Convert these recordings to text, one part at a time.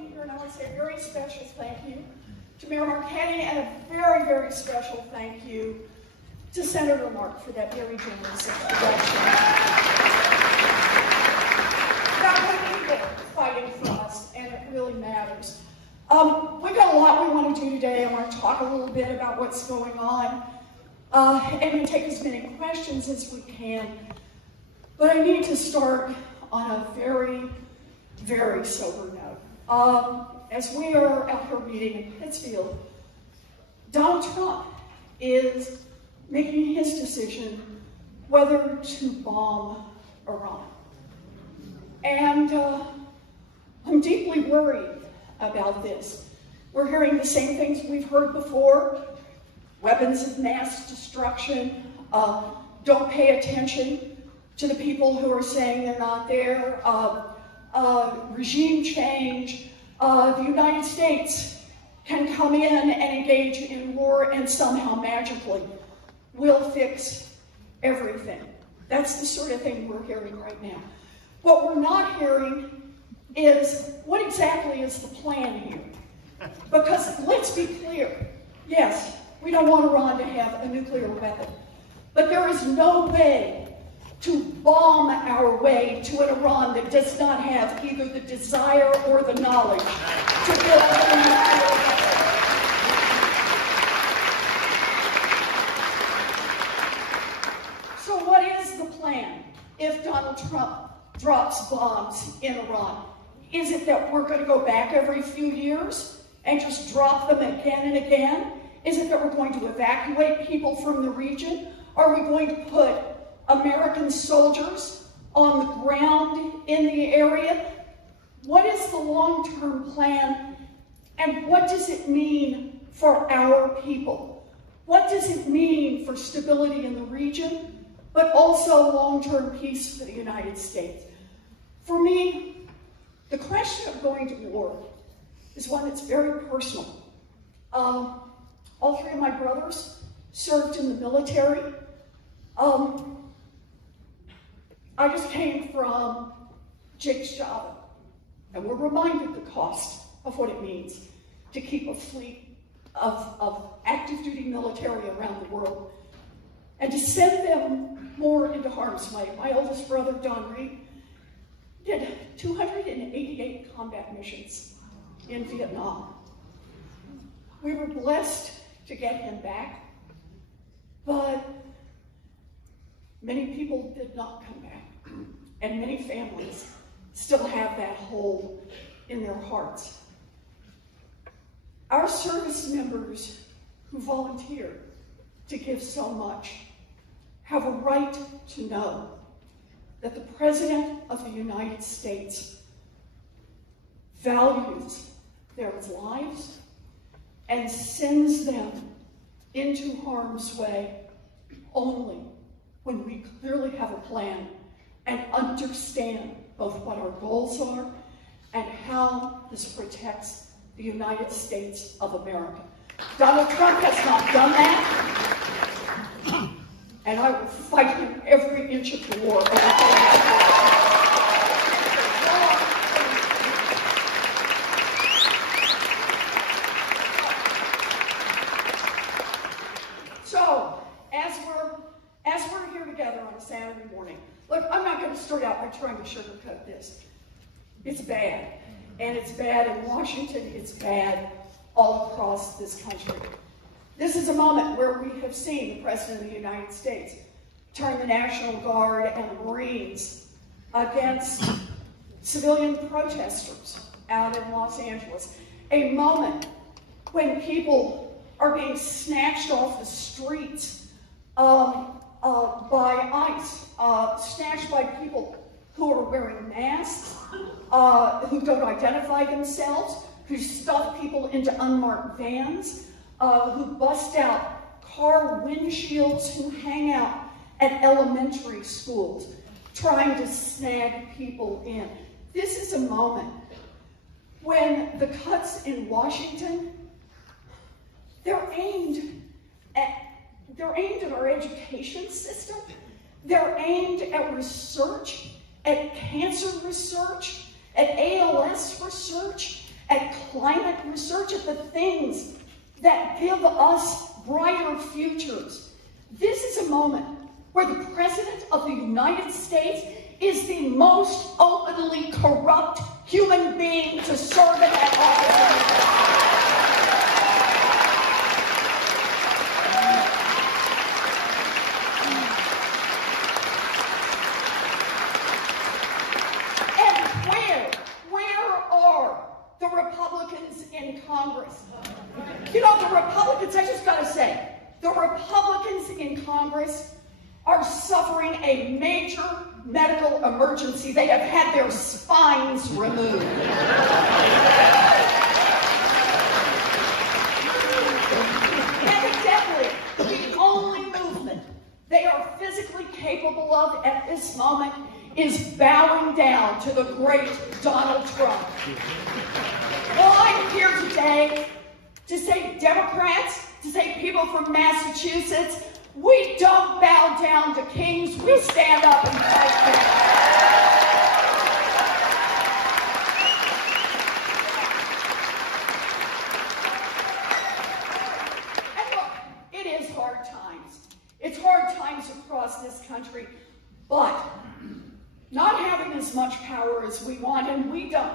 being here, and I want to say a very special thank you to Mayor Marquetti, and a very, very special thank you to Senator Mark for that very generous introduction. That would be fighting for us, and it really matters. We've got a lot we want to do today. I want to talk a little bit about what's going on, and take as many questions as we can. But I need to start on a very, very sober note. As we are out here meeting in Pittsfield, Donald Trump is making his decision whether to bomb Iran. And I'm deeply worried about this. We're hearing the same things we've heard before: weapons of mass destruction, don't pay attention to the people who are saying they're not there, regime change, the United States can come in and engage in war and somehow magically will fix everything. That's the sort of thing we're hearing right now. What we're not hearing is what exactly is the plan here. Because let's be clear, yes, we don't want Iran to have a nuclear weapon, but there is no way to bomb our way to an Iran that does not have either the desire or the knowledge to build a nuclear weapon. So what is the plan if Donald Trump drops bombs in Iran? Is it that we're going to go back every few years and just drop them again and again? Is it that we're going to evacuate people from the region? Are we going to put American soldiers on the ground in the area? What is the long-term plan, and what does it mean for our people? What does it mean for stability in the region, but also long-term peace for the United States? For me, the question of going to war is one that's very personal. All three of my brothers served in the military. I just came from Jake's job, and we're reminded the cost of what it means to keep a fleet of active duty military around the world, and to send them more into harm's way. My oldest brother, Don Reed, did 288 combat missions in Vietnam. We were blessed to get him back, but many people did not come back, and many families still have that hole in their hearts. Our service members who volunteer to give so much have a right to know that the President of the United States values their lives and sends them into harm's way only when we clearly have a plan and understand both what our goals are and how this protects the United States of America. Donald Trump has not done that, and I will fight him every inch of the war. So, as we're here together on a Saturday morning, look, I'm not going to start out by trying to sugarcoat this. It's bad, and it's bad in Washington, it's bad all across this country. This is a moment where we have seen the President of the United States turn the National Guard and the Marines against civilian protesters out in Los Angeles. A moment when people are being snatched off the streets by ICE, snatched by people who are wearing masks, who don't identify themselves, who stuff people into unmarked vans, who bust out car windshields, who hang out at elementary schools, trying to snag people in. This is a moment when the cuts in Washington, they're aimed at our education system. They're aimed at research, at cancer research, at ALS research, at climate research, at the things that give us brighter futures. This is a moment where the President of the United States is the most openly corrupt human being to serve in that office. In Congress. You know, the Republicans, I just gotta say, the Republicans in Congress are suffering a major medical emergency. They have had their spines removed. Evidently, the only movement they are physically capable of at this moment is bowing down to the great Donald Trump. Well, I'm here today to say Democrats, to say people from Massachusetts, we don't bow down to kings, we stand up and fight back. And look, it is hard times. It's hard times across this country, but not having as much power as we want, and we don't.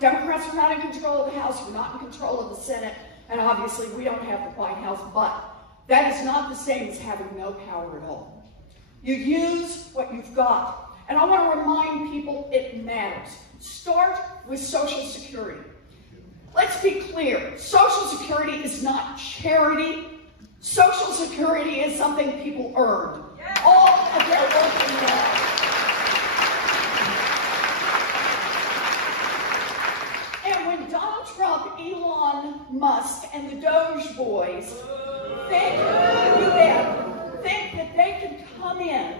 Democrats are not in control of the House, we're not in control of the Senate, and obviously we don't have the White House, but that is not the same as having no power at all. You use what you've got. And I want to remind people it matters. Start with Social Security. Let's be clear, Social Security is not charity. Social Security is something people earned. All of their working lives. Donald Trump, Elon Musk, and the Doge boys think that they can come in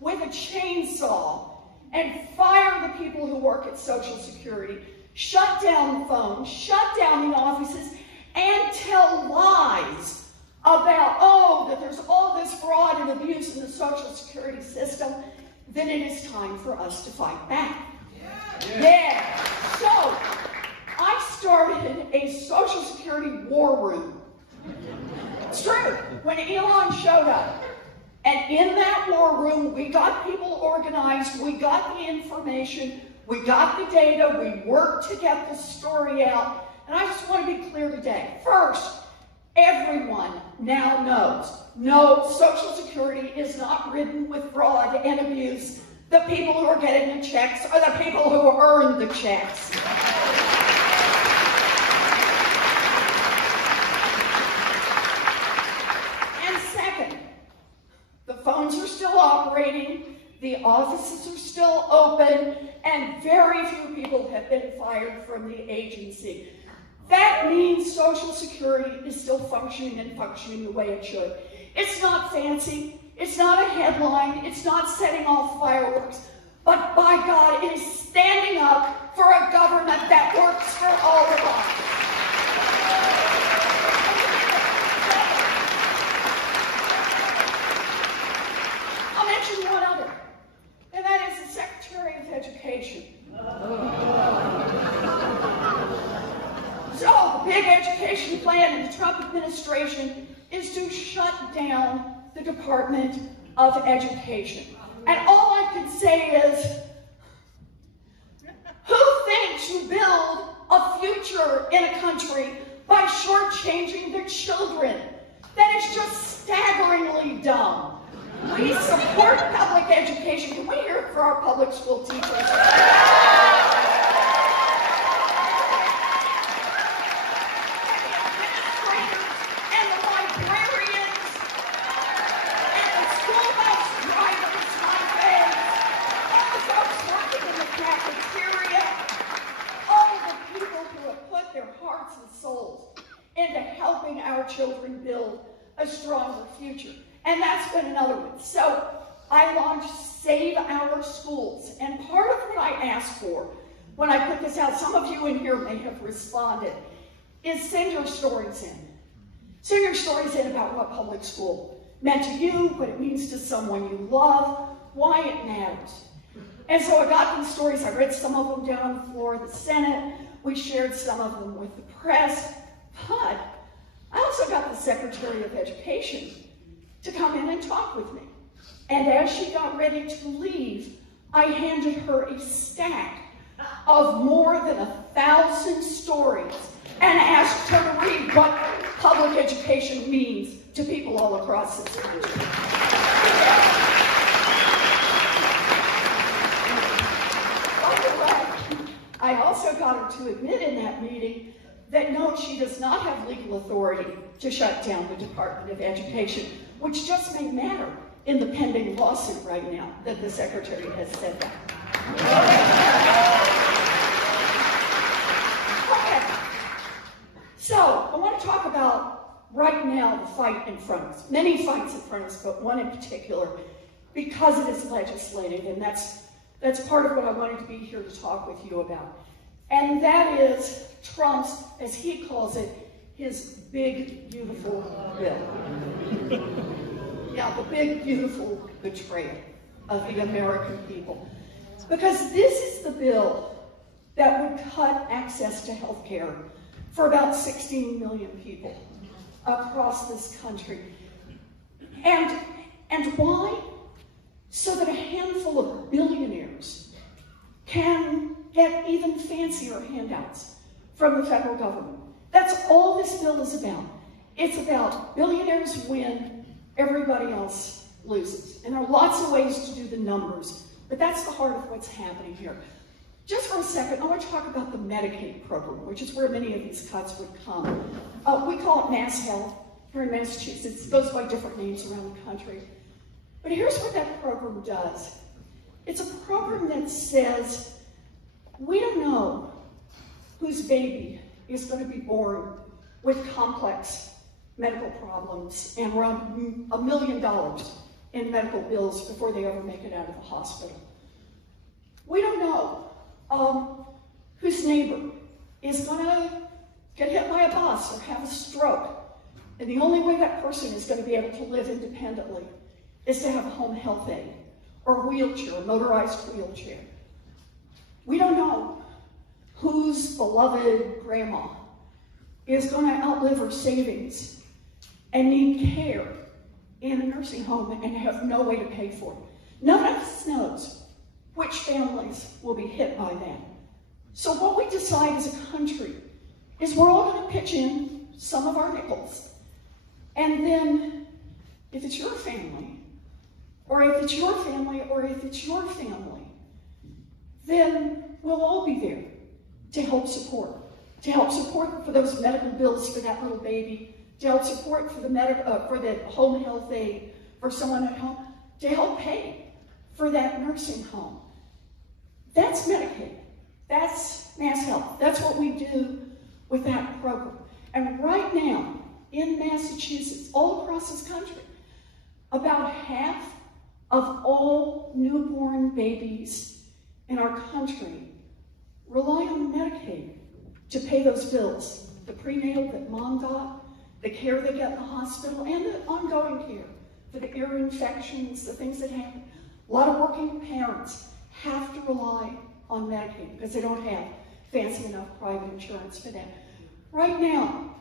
with a chainsaw and fire the people who work at Social Security, shut down the phones, shut down the offices, and tell lies about, oh, that there's all this fraud and abuse in the Social Security system, then it is time for us to fight back. Yeah. So, I started a Social Security war room. It's true. When Elon showed up, and in that war room, we got people organized, we got the information, we got the data, we worked to get the story out. And I just want to be clear today. First, everyone now knows, no, Social Security is not ridden with fraud and abuse. The people who are getting the checks are the people who earn the checks. The phones are still operating, the offices are still open, and very few people have been fired from the agency. That means Social Security is still functioning and functioning the way it should. It's not fancy, it's not a headline, it's not setting off fireworks, but by God, it is standing up for a government that works for all of us. One other, and that is the Secretary of Education. So, the big education plan in the Trump administration is to shut down the Department of Education. And all I can say is, who thinks you build a future in a country by shortchanging their children? That is just staggeringly dumb. We support public education. Can we hear it for our public school teachers? And the librarians, and the school bus drivers, my friends, all the folks working in the cafeteria, all the people who have put their hearts and souls into helping our children build a stronger future. And that's been another one. So I launched Save Our Schools. And part of what I asked for when I put this out, some of you in here may have responded, is send your stories in. Send your stories in about what public school meant to you, what it means to someone you love, why it matters. And so I got these stories. I read some of them down on the floor of the Senate. We shared some of them with the press. But I also got the Secretary of Education to come in and talk with me. And as she got ready to leave, I handed her a stack of more than 1,000 stories and asked her to read what public education means to people all across this country. I also got her to admit in that meeting that no, she does not have legal authority to shut down the Department of Education, which just may matter in the pending lawsuit right now that the Secretary has said that. Okay. So I want to talk about right now the fight in front of us. Many fights in front of us, but one in particular, because it is legislative, and that's part of what I wanted to be here to talk with you about. And that is Trump's, as he calls it, his big, beautiful bill. Yeah, the big, beautiful betrayal of the American people. Because this is the bill that would cut access to health care for about 16 million people across this country. And why? So that a handful of billionaires can get even fancier handouts from the federal government. That's all this bill is about. It's about billionaires win, everybody else loses. And there are lots of ways to do the numbers, but that's the heart of what's happening here. Just for a second, I want to talk about the Medicaid program, which is where many of these cuts would come. We call it Mass Health here in Massachusetts. It goes by different names around the country. But here's what that program does. It's a program that says, we don't know whose baby is going to be born with complex medical problems and around $1 million in medical bills before they ever make it out of the hospital. We don't know whose neighbor is going to get hit by a bus or have a stroke. And the only way that person is going to be able to live independently is to have a home health aid or a wheelchair, a motorized wheelchair. We don't know whose beloved grandma is going to outlive her savings and need care in a nursing home and have no way to pay for it. None of us knows which families will be hit by that. So what we decide as a country is we're all going to pitch in some of our nickels. And then if it's your family, or if it's your family, or if it's your family, then we'll all be there to help support. To help support for those medical bills for that little baby, to help support for the home health aid for someone at home, to help pay for that nursing home. That's Medicaid. That's Mass Health. That's what we do with that program. And right now, in Massachusetts, all across this country, about half of all newborn babies in our country rely on Medicaid to pay those bills. The prenatal that mom got, the care they get in the hospital, and the ongoing care for the ear infections, the things that happen. A lot of working parents have to rely on Medicaid because they don't have fancy enough private insurance for that. Right now,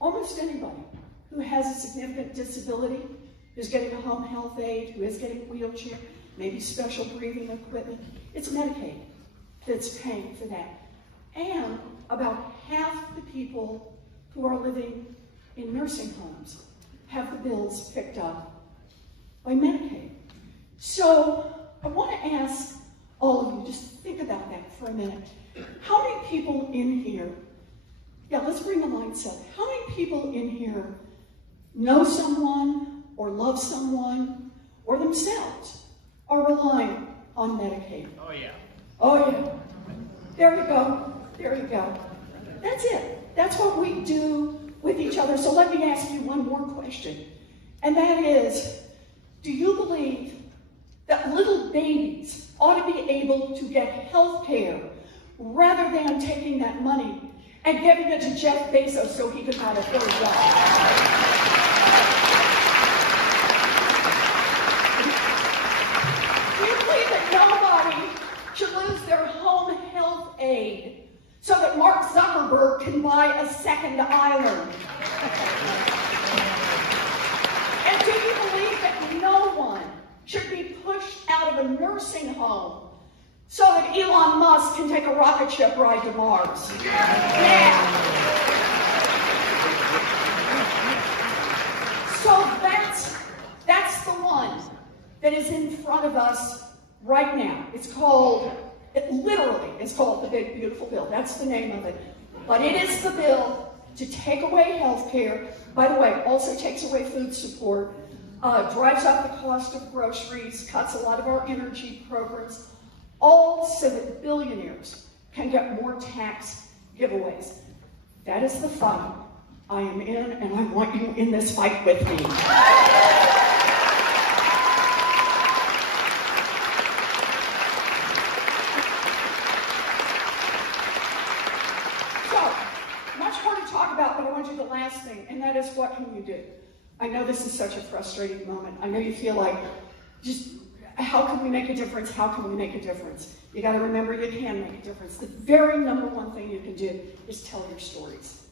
almost anybody who has a significant disability, who's getting a home health aid, who is getting a wheelchair, maybe special breathing equipment, it's Medicaid that's paying for that. And about half the people who are living in nursing homes have the bills picked up by Medicaid. So I want to ask all of you, just think about that for a minute. How many people in here, yeah, let's bring the lights up. How many people in here know someone or love someone or themselves are relying on Medicaid? Oh, yeah. Oh, yeah. There you go. There you go. That's it. That's what we do with each other. So let me ask you one more question. And that is, do you believe that little babies ought to be able to get health care rather than taking that money and giving it to Jeff Bezos so he could buy a third job? Do you believe that nobody should lose their home health aid so that Mark Zuckerberg can buy a second island? And do you believe that no one should be pushed out of a nursing home so that Elon Musk can take a rocket ship ride to Mars? Yeah. So that's the one that is in front of us right now. It literally is called the Big Beautiful Bill. That's the name of it. But it is the bill to take away health care. By the way, also takes away food support, drives up the cost of groceries, cuts a lot of our energy programs, all so that billionaires can get more tax giveaways. That is the fight I am in, and I want you in this fight with me. The last thing, and that is, what can you do? I know this is such a frustrating moment. I know you feel like, just how can we make a difference? How can we make a difference? You got to remember you can make a difference. The very number one thing you can do is tell your stories.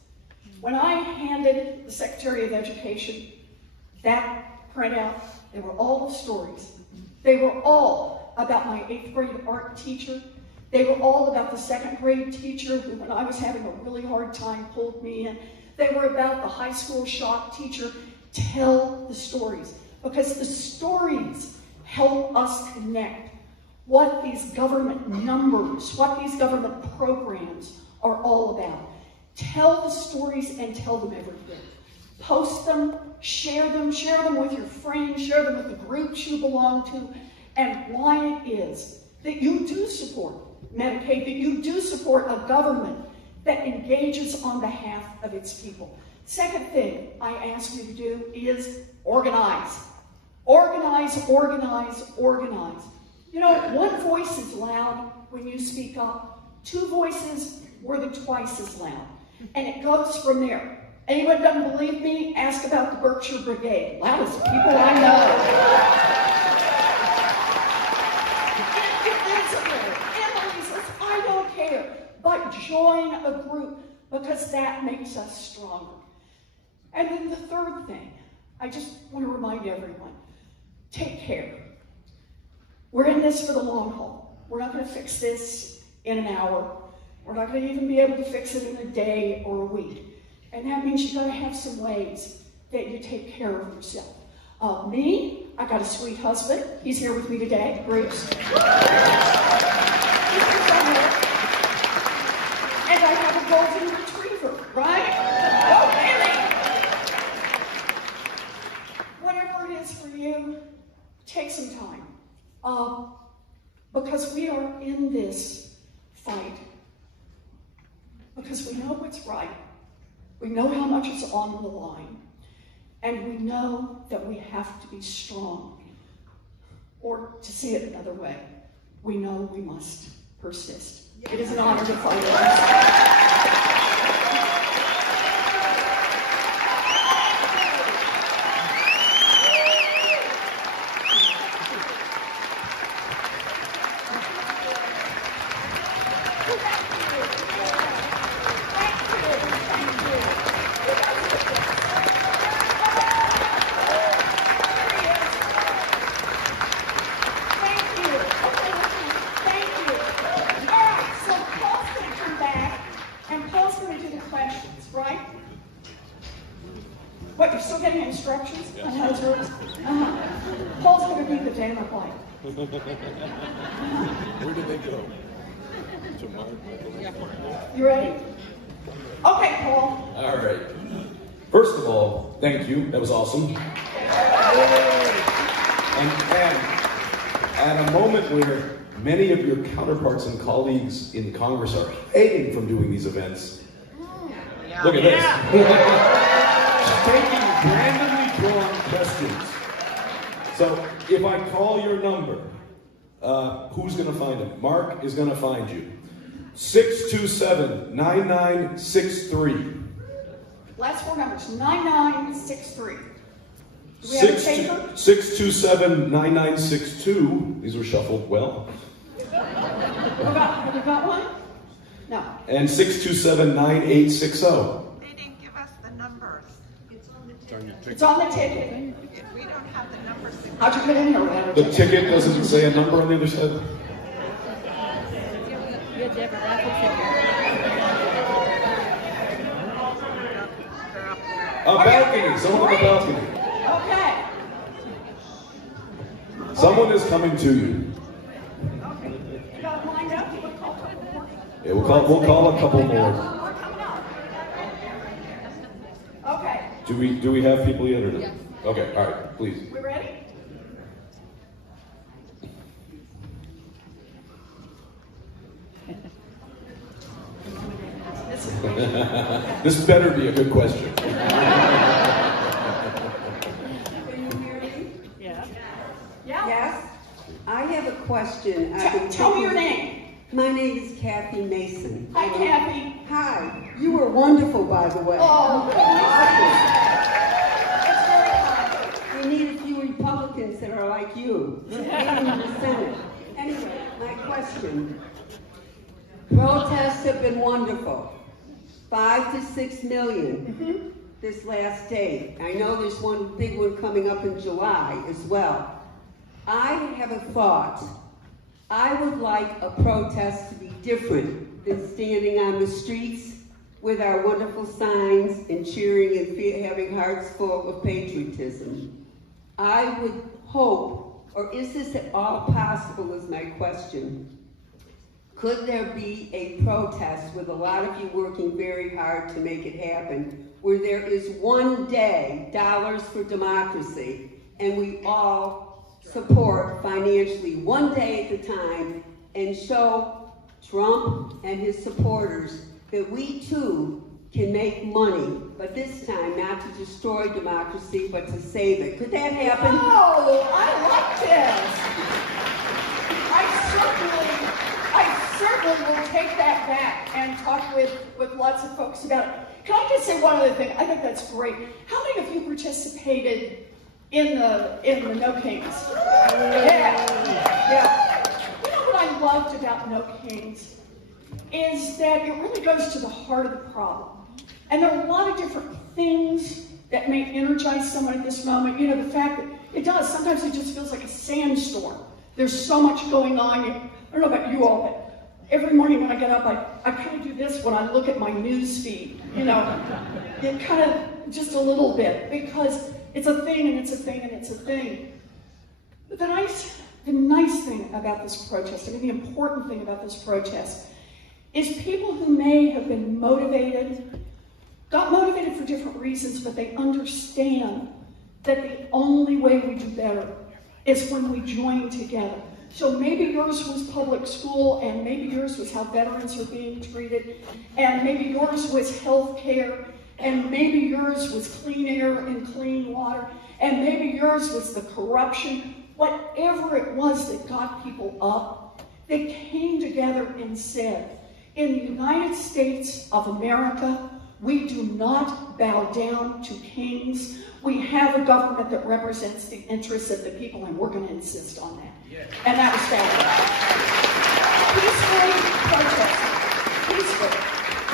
When I handed the Secretary of Education that printout, they were all the stories. They were all about my 8th grade art teacher. They were all about the 2nd grade teacher who, when I was having a really hard time, pulled me in. They were about the high school shop teacher. Tell the stories, because the stories help us connect what these government numbers, what these government programs are all about. Tell the stories and tell them everything. Post them, share them with your friends, share them with the groups you belong to, and why it is that you do support Medicaid, that you do support a government that engages on behalf of its people. Second thing I ask you to do is organize. Organize, organize, organize. You know, one voice is loud when you speak up. 2 voices were twice as loud. And it goes from there. Anyone doesn't believe me? Ask about the Berkshire Brigade. Loudest people I know. I don't care. But join a group, because that makes us stronger. And then the third thing, I just want to remind everyone, take care. We're in this for the long haul. We're not going to fix this in an hour. We're not going to even be able to fix it in a day or a week. And that means you've got to have some ways that you take care of yourself. Me, I got a sweet husband. He's here with me today, Bruce. And I have a golden retriever, right? Oh, really? Whatever it is for you, take some time. Because we are in this fight. Because we know what's right. We know how much is on the line. And we know that we have to be strong. Or, to see it another way, we know we must persist. It is an honor to fight with What, you're still getting instructions? Yeah. On how this works? Paul's going to be the dynamite. Where did they go? To Mark? You ready? Okay, Paul. All right. First of all, thank you. That was awesome. And at a moment where many of your counterparts and colleagues in Congress are hating from doing these events, look at this. Taking randomly drawn questions. So if I call your number, who's going to find it? Mark is going to find you. 627-9963. Last 4 numbers, 9963. Do we have a paper? 627-9962. These were shuffled well. Have we got one? No. And 627-9860. They didn't give us the numbers. It's on the ticket. It's on the ticket. We don't have the numbers. How'd you get in here without a The ticket? ticket doesn't say a number on the other side? You have to have a raffle ticket. A balcony. Someone on the balcony. Okay. Someone is coming to you. Okay. You got it lined up? You want to call a couple more? Yeah, we'll call a couple more. More coming up. Okay. Do we have people yet or no? Yes. Okay, all right, please. We ready? This better be a good question. Can you hear me? Yeah. Yeah? Yes? I have a question. Tell me your name. My name is Kathy Mason. Hi, Kathy. Hi. You were wonderful, by the way. Oh, We need a few Republicans that are like you in the Senate. Anyway, my question. Protests have been wonderful. 5 to 6 million this last day. I know there's one big one coming up in July as well. I have a thought. I would like a protest to be different than standing on the streets with our wonderful signs and cheering and having hearts full of patriotism. I would hope, or is this at all possible is my question, could there be a protest with a lot of you working very hard to make it happen, where there is one day, Dollars for Democracy, and we all support financially one day at a time and show Trump and his supporters that we too can make money, but this time not to destroy democracy, but to save it. Could that happen? Oh, I like this. I certainly will take that back and talk with lots of folks about it. Can I just say one other thing? I think that's great. How many of you participated in the No Kings? Yeah. You know what I loved about No Kings is that it really goes to the heart of the problem. And there are a lot of different things that may energize someone at this moment. You know, the fact that it does, sometimes it just feels like a sandstorm. There's so much going on. I don't know about you all, but every morning when I get up, I kind of do this when I look at my news feed. You know, it kind of just a little bit, because it's a thing and it's a thing and it's a thing. But the nice thing about this protest, I mean the important thing about this protest, is people who may have been got motivated for different reasons, but they understand that the only way we do better is when we join together. So maybe yours was public school, and maybe yours was how veterans are being treated, and maybe yours was health care, and maybe yours was clean air and clean water, and maybe yours was the corruption. Whatever it was that got people up, they came together and said, in the United States of America, we do not bow down to kings. We have a government that represents the interests of the people, and we're going to insist on that. Yeah. And that was that. Peacefully protest. Peacefully.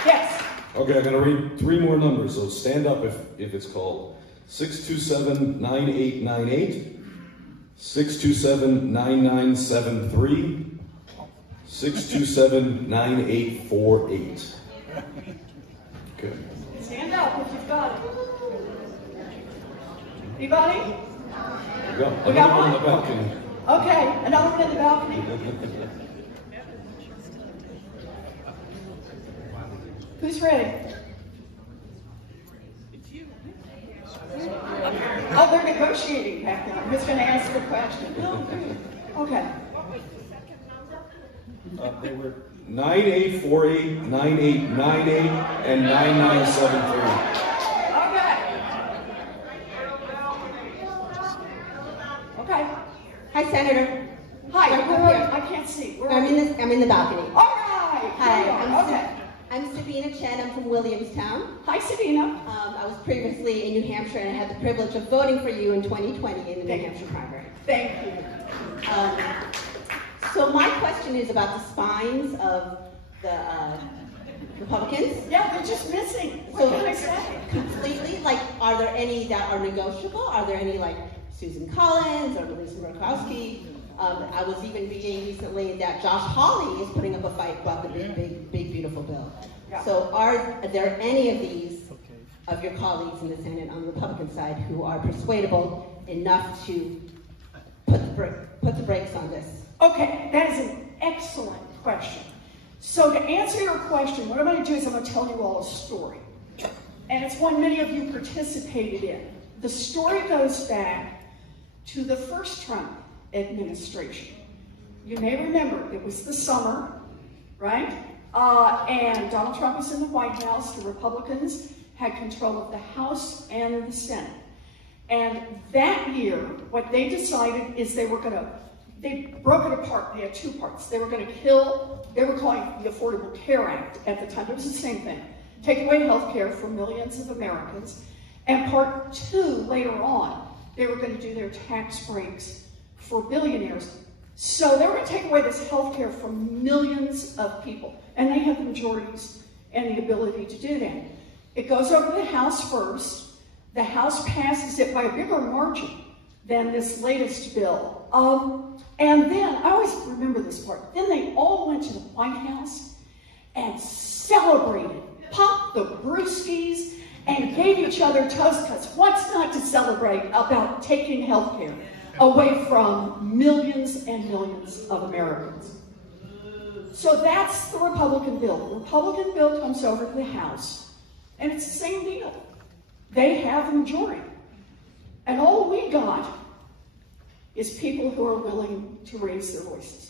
Yes. Okay, I'm going to read 3 more numbers, so stand up if it's called. 627-9898, 627-9973, 627-9848. Okay. Stand up if you've got it. Anybody? There you go. We got Another one on one? the balcony. Okay, another one in the balcony. Who's ready? Oh, they're negotiating back there. Who's going to answer the question? Okay. They were 9848, 9898, and 9973. Okay. Hi, Senator. Hi. Right Where up are here. you? I can't see. Where are I'm you? in the balcony. All right. Hi, Okay. I'm Sabina Chen. I'm from Williamstown. Hi, Sabina. I was previously in New Hampshire, and I had the privilege of voting for you in 2020 in the New Hampshire primary. Thank you. So my question is about the spines of the Republicans. Yeah, they're just missing. What can I say? Completely, like, are there any that are negotiable? Are there any like Susan Collins or Lisa Murkowski? I was even reading recently that Josh Hawley is putting up a fight about the big, beautiful bill. Yeah. So are there any of these of your colleagues in the Senate on the Republican side who are persuadable enough to put the brakes on this? Okay, that is an excellent question. So to answer your question, what I'm going to do is I'm going to tell you all a story. And it's one many of you participated in. The story goes back to the first Trump administration. You may remember, it was the summer, right? And Donald Trump was in the White House. The Republicans had control of the House and the Senate. And that year, what they decided is they broke it apart. They had two parts. They were going to they were calling it the Affordable Care Act at the time. It was the same thing. Take away health care for millions of Americans. And part two, later on, they were going to do their tax breaks for billionaires. So they were going to take away this health care from millions of people. And they have the majorities and the ability to do that. It goes over to the House first. The House passes it by a bigger margin than this latest bill. And then, I always remember this part, then they all went to the White House and celebrated, popped the brewskis, and gave each other toast cuts. What's not to celebrate about taking health care away from millions and millions of Americans? So that's the Republican bill. The Republican bill comes over to the House, and it's the same deal. They have a majority. And all we got is people who are willing to raise their voices.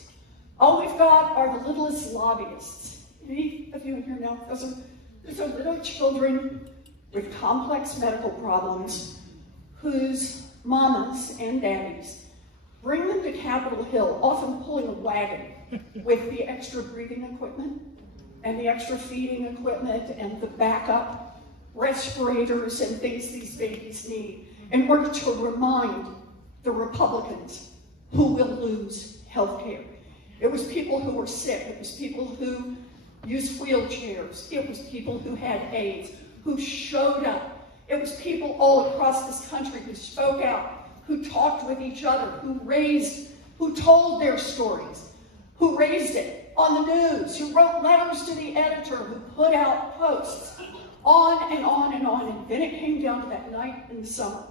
All we've got are the littlest lobbyists. Any of you in here know? Those are little children with complex medical problems whose mamas and daddies bring them to Capitol Hill, often pulling a wagon with the extra breathing equipment and the extra feeding equipment and the backup respirators and things these babies need in order to remind the Republicans who will lose health care. It was people who were sick. It was people who used wheelchairs. It was people who had AIDS, who showed up. It was people all across this country who spoke out, who talked with each other, who told their stories, who raised it on the news, who wrote letters to the editor, who put out posts, on and on and on. And then it came down to that night in the summer.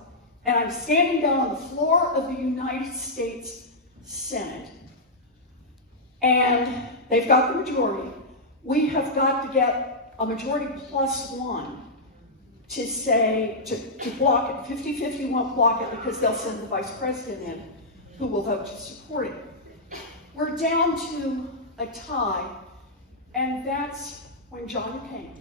And I'm standing down on the floor of the United States Senate. And they've got the majority. We have got to get a majority plus one to say, to block it. 50-50 won't block it because they'll send the vice president in who will vote to support it. We're down to a tie, and that's when John McCain.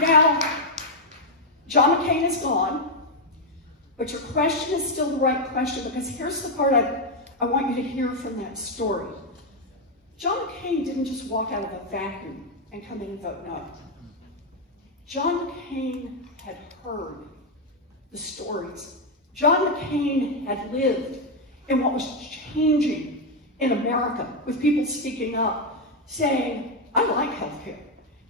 Now, John McCain is gone, but your question is still the right question, because here's the part I want you to hear from that story. John McCain didn't just walk out of a vacuum and come in and vote no. John McCain had heard the stories. John McCain had lived in what was changing in America, with people speaking up, saying, I like health care.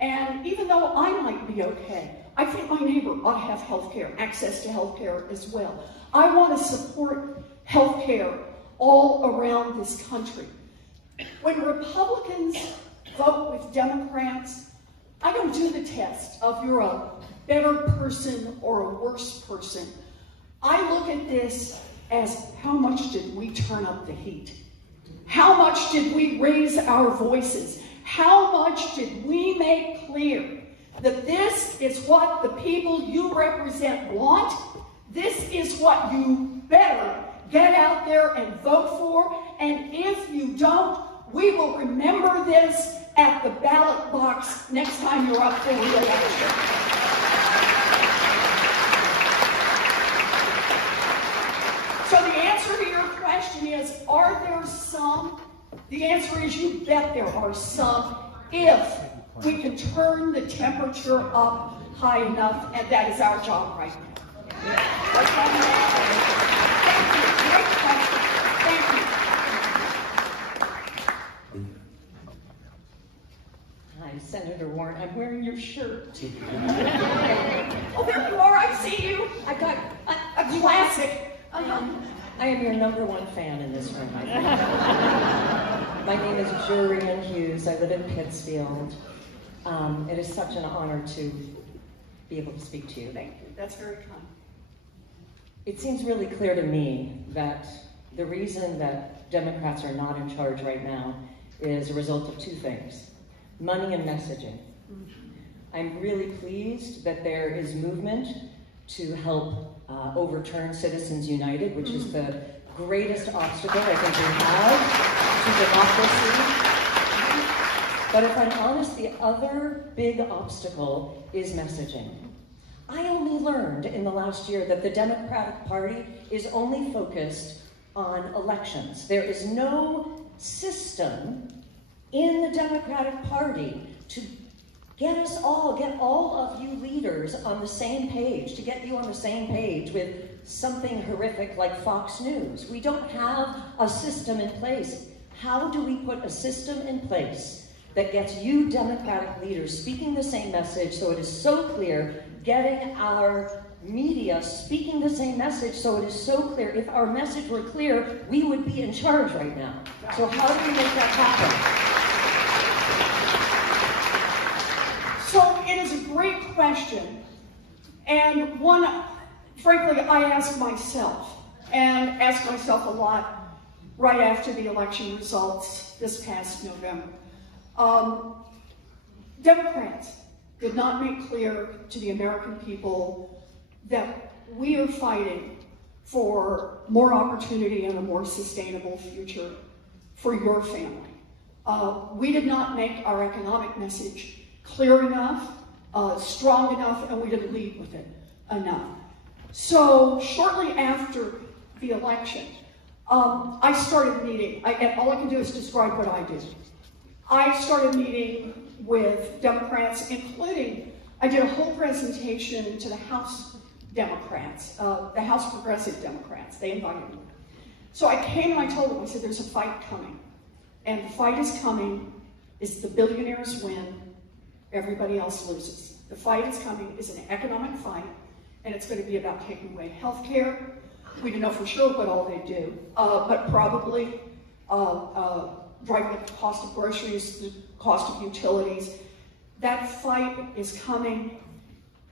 And even though I might be okay, I think my neighbor ought to have health care, access to health care as well. I want to support health care all around this country. When Republicans vote with Democrats, I don't do the test of you're a better person or a worse person. I look at this as how much did we turn up the heat? How much did we raise our voices? How much did we make clear that this is what the people you represent want? This is what you better get out there and vote for. And if you don't, we will remember this at the ballot box next time you're up for re-election. So the answer to your question is, are there some? The answer is, you bet there are some, if we can turn the temperature up high enough, and that is our job right now. Thank you. Great question. Thank you. Hi, Senator Warren. I'm wearing your shirt. Oh, there you are. I see you. I got A classic. I am your #1 fan in this room, I think. My name is Iranian Hughes. I live in Pittsfield. It is such an honor to be able to speak to you. Thank you. That's very kind. It seems really clear to me that the reason that Democrats are not in charge right now is a result of two things: money and messaging. I'm really pleased that there is movement to help overturn Citizens United, which is the greatest obstacle I think we have to democracy. But if I'm honest, the other big obstacle is messaging. I only learned in the last year that the Democratic Party is only focused on elections. There is no system in the Democratic Party to get us all, get all of you leaders on the same page, to get you on the same page with something horrific like Fox News. We don't have a system in place. How do we put a system in place that gets you Democratic leaders speaking the same message so it is so clear, getting our media speaking the same message so it is so clear? If our message were clear, we would be in charge right now. So how do we make that happen? So it is a great question, and one, frankly, I ask myself, and ask myself a lot right after the election results this past November. Democrats did not make clear to the American people that we are fighting for more opportunity and a more sustainable future for your family. We did not make our economic message clear enough, strong enough, and we didn't lead with it enough. So shortly after the election, I started meeting, and all I can do is describe what I do. I started meeting with Democrats, including, I did a whole presentation to the House Democrats, the House Progressive Democrats. They invited me. So I came and I told them, I said, there's a fight coming. And the fight is coming, is the billionaires win, everybody else loses. The fight is coming, is an economic fight, and it's going to be about taking away health care. We don't know for sure what all they do, but probably driving up the cost of groceries, the cost of utilities. That fight is coming,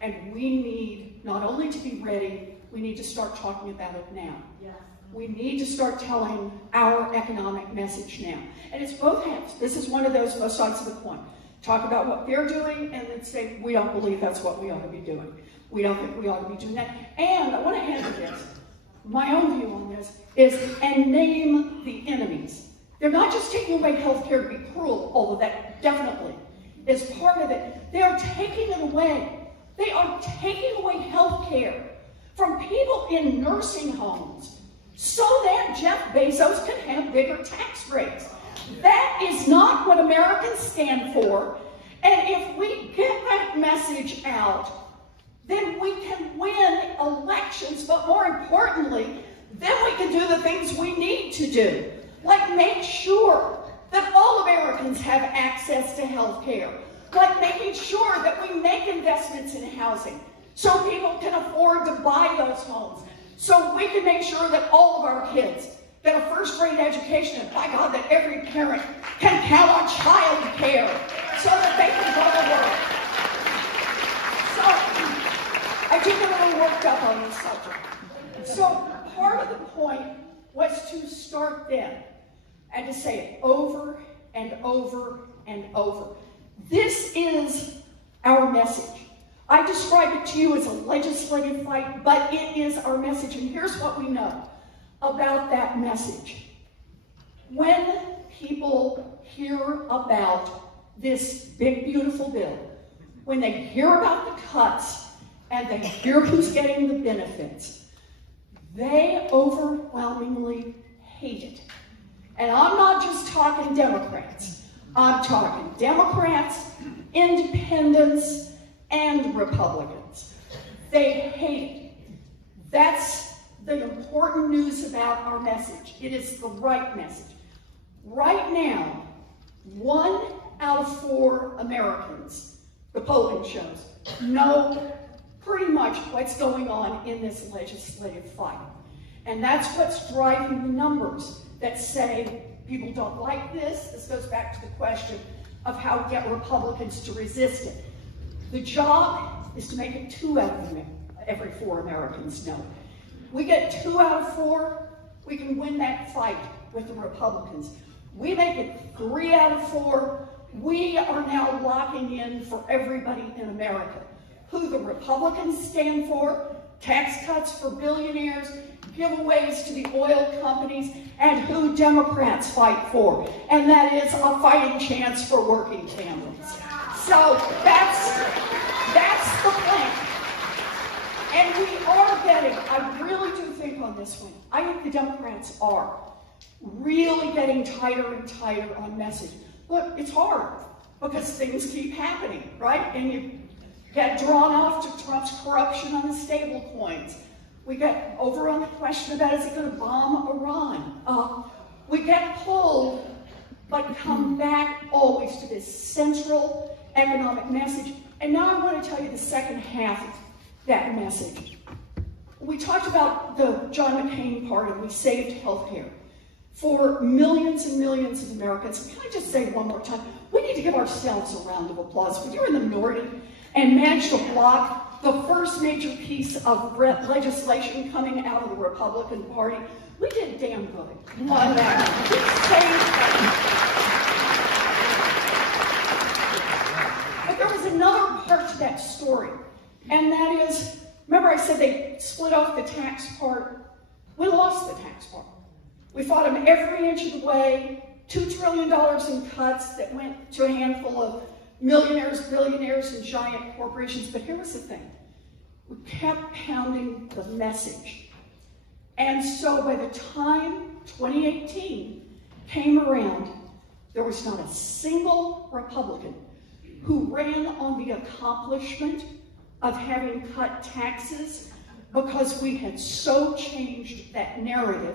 and we need not only to be ready, we need to start talking about it now. Yeah. We need to start telling our economic message now. And it's both hands. This is one of those both sides of the coin. Talk about what they're doing and then say, we don't believe that's what we ought to be doing. We don't think we ought to be doing that. And I want to add to this. My own view on this is, and name the enemies. They're not just taking away health care to be cruel, although that definitely is part of it. They are taking it away. They are taking away health care from people in nursing homes so that Jeff Bezos can have bigger tax breaks. That is not what Americans stand for. And if we get that message out, then we can win elections, but more importantly, then we can do the things we need to do. Like make sure that all Americans have access to health care. Like making sure that we make investments in housing so people can afford to buy those homes. So we can make sure that all of our kids get a first-rate education, and by God, that every parent can count on child care so that they can go to work. So I do get a little worked up on this subject. So part of the point was to start then and to say it over and over and over. This is our message. I describe it to you as a legislative fight, but it is our message. And here's what we know about that message. When people hear about this big, beautiful bill, when they hear about the cuts and they hear who's getting the benefits, they overwhelmingly hate it. And I'm not just talking Democrats. I'm talking Democrats, independents, and Republicans. They hate it. That's the important news about our message. It is the right message. Right now, 1 out of 4 Americans, the polling shows, know pretty much what's going on in this legislative fight. And that's what's driving the numbers that say people don't like this. This goes back to the question of how to get Republicans to resist it. The job is to make it 2 out of every 4 Americans know. We get 2 out of 4, we can win that fight with the Republicans. We make it 3 out of 4, we are now locking in for everybody in America. Who the Republicans stand for, tax cuts for billionaires, giveaways to the oil companies, and who Democrats fight for. And that is a fighting chance for working families. So that's the plan. And we are getting, I really do think on this one, I think the Democrats are really getting tighter and tighter on message. Look, it's hard because things keep happening, right? And you get drawn off to Trump's corruption on the stable coins. We get over on the question about is it going to bomb Iran? We get pulled, but come back always to this central economic message. And now I want to tell you the second half of that message. We talked about the John McCain part and we saved health care for millions and millions of Americans. Can I just say one more time, we need to give ourselves a round of applause. When you're in the minority and managed to block the first major piece of legislation coming out of the Republican Party, we did damn good on that. But there was another part to that story, and that is, remember I said they split off the tax part? We lost the tax part. We fought them every inch of the way, $2 trillion in cuts that went to a handful of millionaires, billionaires, and giant corporations. But here was the thing. We kept pounding the message. And so by the time 2018 came around, there was not a single Republican who ran on the accomplishment of having cut taxes because we had so changed that narrative.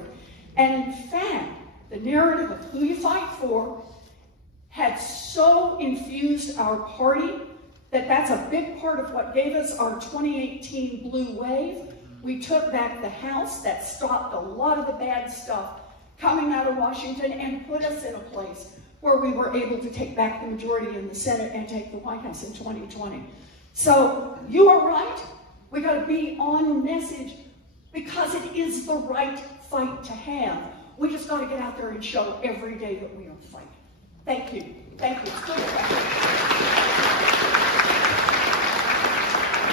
And in fact, the narrative of who you fight for had so infused our party that that's a big part of what gave us our 2018 blue wave. We took back the House, that stopped a lot of the bad stuff coming out of Washington and put us in a place where we were able to take back the majority in the Senate and take the White House in 2020. So you are right, we gotta be on message because it is the right fight to have. We just gotta get out there and show every day that we are fighting. Thank you. Thank you.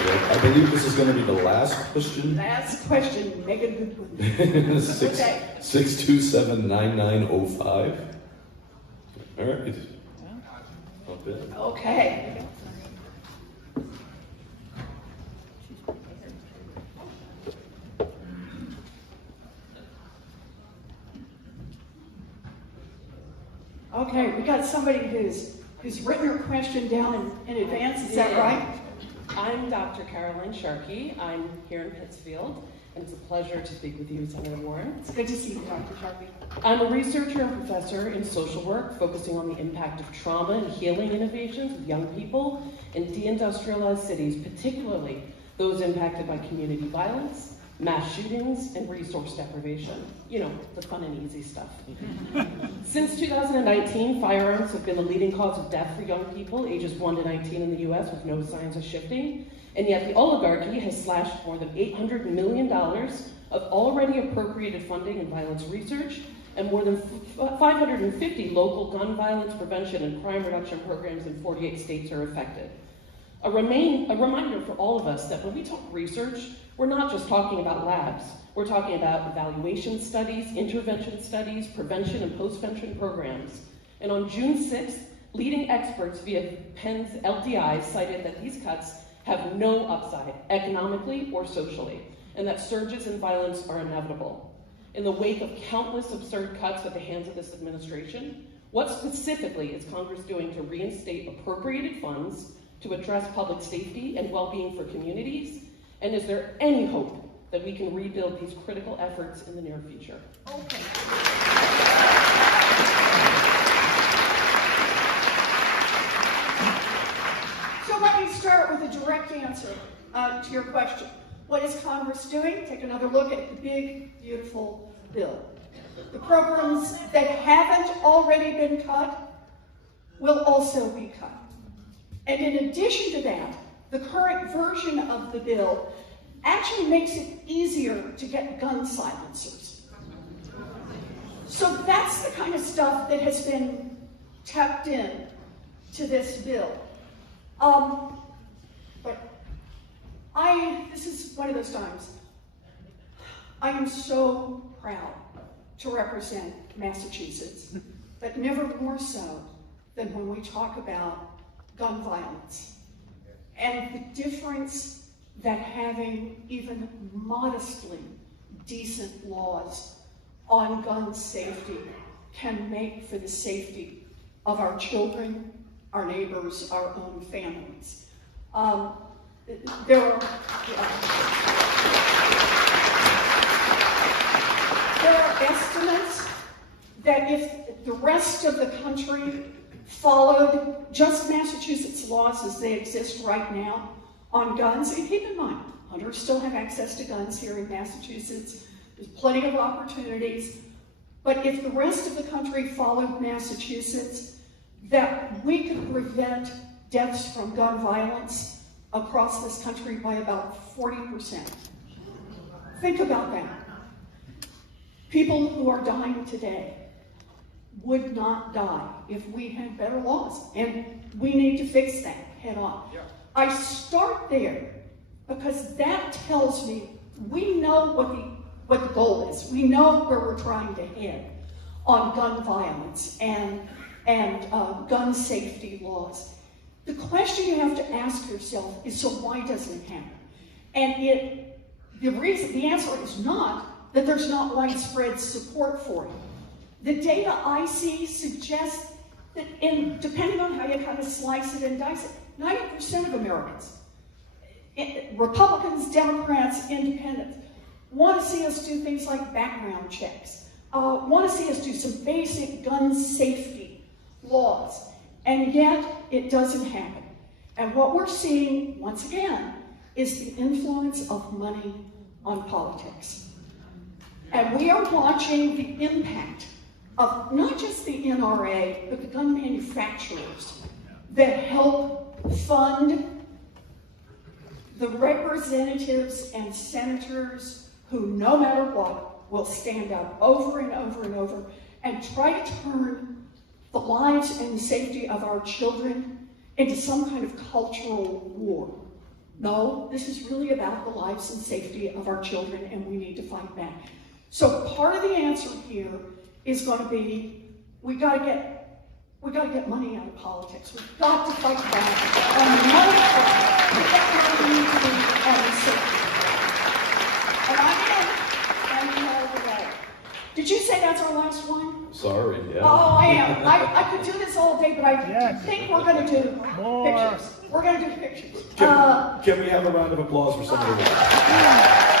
I believe this is going to be the last question. Last question. Make it a good one. 627-9905. All right. Okay. Okay, we got somebody who's written her question down in advance. Is that right? I'm Dr. Caroline Sharkey. I'm here in Pittsfield, and it's a pleasure to speak with you, Senator Warren. It's good to see you, Dr. Sharkey. I'm a researcher and professor in social work, focusing on the impact of trauma and healing innovations with young people in deindustrialized cities, particularly those impacted by community violence, mass shootings, and resource deprivation. You know, the fun and easy stuff. Since 2019, firearms have been the leading cause of death for young people ages 1 to 19 in the US with no signs of shifting. And yet the oligarchy has slashed more than $800 million of already appropriated funding in violence research, and more than 550 local gun violence prevention and crime reduction programs in 48 states are affected. A reminder for all of us that when we talk research, we're not just talking about labs. We're talking about evaluation studies, intervention studies, prevention and postvention programs. And on June 6th, leading experts via Penn's LDI cited that these cuts have no upside, economically or socially, and that surges in violence are inevitable. In the wake of countless absurd cuts at the hands of this administration, what specifically is Congress doing to reinstate appropriated funds, to address public safety and well-being for communities? And is there any hope that we can rebuild these critical efforts in the near future? Okay. So let me start with a direct answer to your question. What is Congress doing? Take another look at the big, beautiful bill. The programs that haven't already been cut will also be cut. And in addition to that, the current version of the bill actually makes it easier to get gun silencers. So that's the kind of stuff that has been tucked in to this bill. But this is one of those times. I am so proud to represent Massachusetts, but never more so than when we talk about gun violence and the difference that having even modestly decent laws on gun safety can make for the safety of our children, our neighbors, our own families. There are estimates that if the rest of the country followed just Massachusetts laws as they exist right now on guns, and keep in mind, hunters still have access to guns here in Massachusetts, there's plenty of opportunities, but if the rest of the country followed Massachusetts, that we could prevent deaths from gun violence across this country by about 40%. Think about that. People who are dying today would not die if we had better laws, and we need to fix that head on. Yeah. I start there because that tells me we know what the goal is. We know where we're trying to head on gun violence and gun safety laws. The question you have to ask yourself is, so why doesn't it happen? And the answer is not that there's not widespread support for it. The data I see suggests that depending on how you kind of slice it and dice it, 90% of Americans, Republicans, Democrats, Independents, want to see us do things like background checks, want to see us do some basic gun safety laws, and yet it doesn't happen. And what we're seeing, once again, is the influence of money on politics. And we are watching the impact of not just the NRA, but the gun manufacturers that help fund the representatives and senators who, no matter what, will stand up over and over and over and try to turn the lives and the safety of our children into some kind of cultural war. No, this is really about the lives and safety of our children, and we need to fight back. So part of the answer here is going to be, we got to get money out of politics. We've got to fight back on the money that we need to do on the safety. And I'm in all the way. Did you say that's our last one? Sorry, yeah. Oh, I am. I could do this all day, but I think we're going to do pictures. We're going to do pictures. Can we have a round of applause for somebody else?